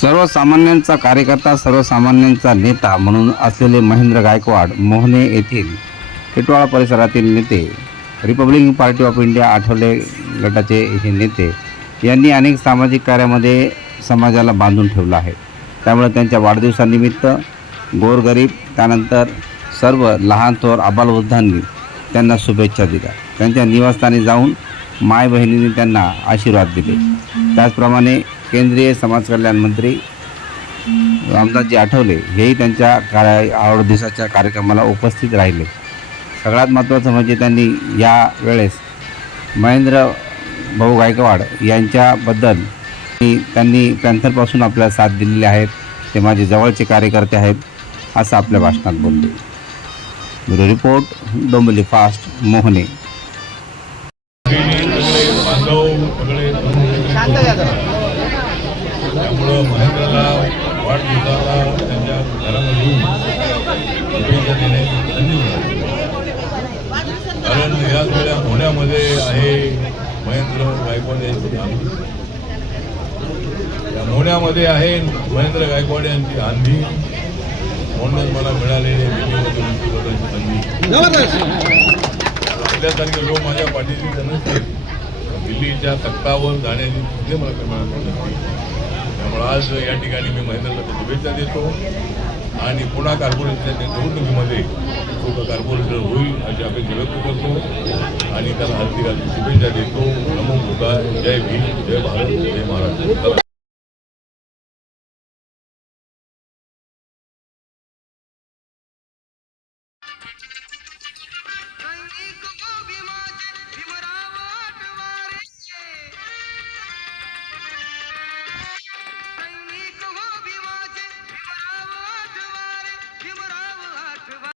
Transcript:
सर्वसामान्यांचा कार्यकर्ता, सर्वसामान्यांचा नेता म्हणून असलेले महेंद्र गायकवाड मोहने येथील टिटवाळा परिसरातील नेते, Republican party of India Athawale गटाचे हे नेते यांनी अनेक सामाजिक कार्यामध्ये समाजाला बांधून ठेवलं आहे। त्यामुळे त्यांच्या वाढदिवसानिमित्त गोरगरीब, त्यानंतर सर्व लहान थोर आबालवृद्धांनी त्यांना शुभेच्छा दिल्या। त्यांच्या निवासस्थानी जाऊन माय बहिणींनी त्यांना आशीर्वाद दिले। त्याचप्रमाणे केंद्रीय समाज कल्याण मंत्री रामदासजी आठवले हेही त्यांच्या वाढदिवसाच्या कार्यक्रमाला उपस्थित राहिले। सगळ्यात महत्त्वाचं म्हणजे त्यांनी या वेळेस महेंद्र भाऊ गायकवाड यांच्याबद्दल त्यांनी पॅन्थरपासून आपल्याला साथ दिलेली आहेत, ते माझे जवळचे कार्यकर्ते आहेत असं आपल्या भाषणात बोलले। ब्युरो रिपोर्ट, डोंबिवली फास्ट, मोहने। त्यामुळं महेंद्रला वाढदिवसाला त्यांच्या घरामध्ये येऊन शुभेच्छा देण्याची संधी मिळाली। कारण याच वेळा पुण्यामध्ये आहे महेंद्र गायकवाड यांची आंधी, या पुण्यामध्ये आहे महेंद्र गायकवाड यांची आंधी, म्हणूनच मला मिळालेली संधी। आपल्यासारखे लोक माझ्या पाठीशी नसतील, दिल्लीच्या तख्तावर जाण्याची संधी मला मिळाली। त्यामुळे आज या ठिकाणी मी महेंद्रला शुभेच्छा देतो आणि पुन्हा कॉर्पोरेशनच्या निवडणुकीमध्ये तो कॉर्पोरेटर होईल अशी अपेक्षा व्यक्त करतो आणि त्याला हार्दिक शुभेच्छा देतो। नमो बुद्धाय, जय भीम, जय भारत, जय महाराष्ट्र।